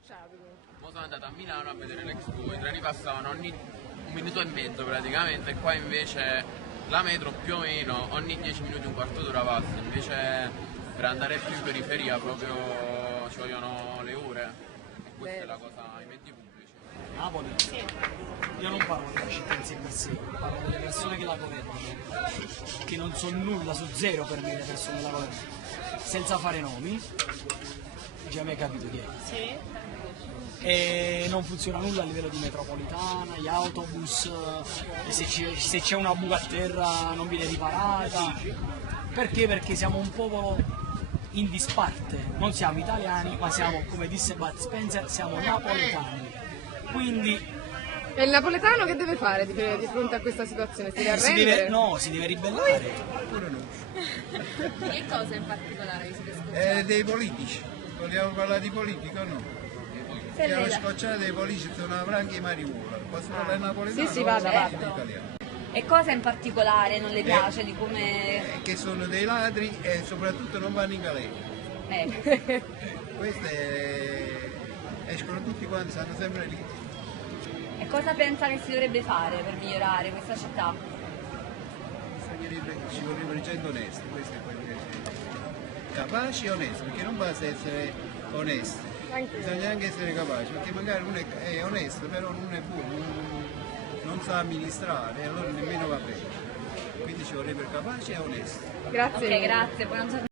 scocciato. Mo sono andato a Milano a vedere l'Expo, i treni passavano ogni 1 minuto e mezzo praticamente, e qua invece la metro più o meno ogni 10 minuti, un quarto d'ora passa, invece per andare più in periferia proprio ci vogliono le ore, e questa è la cosa ai mezzi pubblici. Napoli? Sì. Io non parlo della città in sé per sé, parlo delle persone che la governano, che non sono nulla, su zero per me le persone che la governano. Senza fare nomi, già mi hai capito chi è. Sì. E non funziona nulla a livello di metropolitana, gli autobus, e se c'è una buca a terra non viene riparata. Perché? Perché siamo un popolo in disparte, non siamo italiani, ma siamo, come disse Bud Spencer, siamo napoletani. Quindi E il napoletano che deve fare di fronte a questa situazione? Si deve arrendere? si deve ribellare. Pure no. Che cosa in particolare vi siete scocciati? Dei politici. Vogliamo parlare di politica o no? Siamo scocciati dei politici, sono una branca di marijuana. Posso parlare napoletano? Sì, vada. In italiano. E cosa in particolare non le piace di come... Che sono dei ladri e soprattutto non vanno in galera. Queste escono tutti quanti, stanno sempre lì. E cosa pensa che si dovrebbe fare per migliorare questa città? Ci vorrebbero gente onesti, questo è quello che capaci e onesti, perché non basta essere onesti, bisogna anche essere capaci, perché magari uno è onesto però non è buono, non sa amministrare e allora nemmeno va bene, quindi ci vorrebbero capaci e onesti. Grazie. Ok, grazie, buona giornata.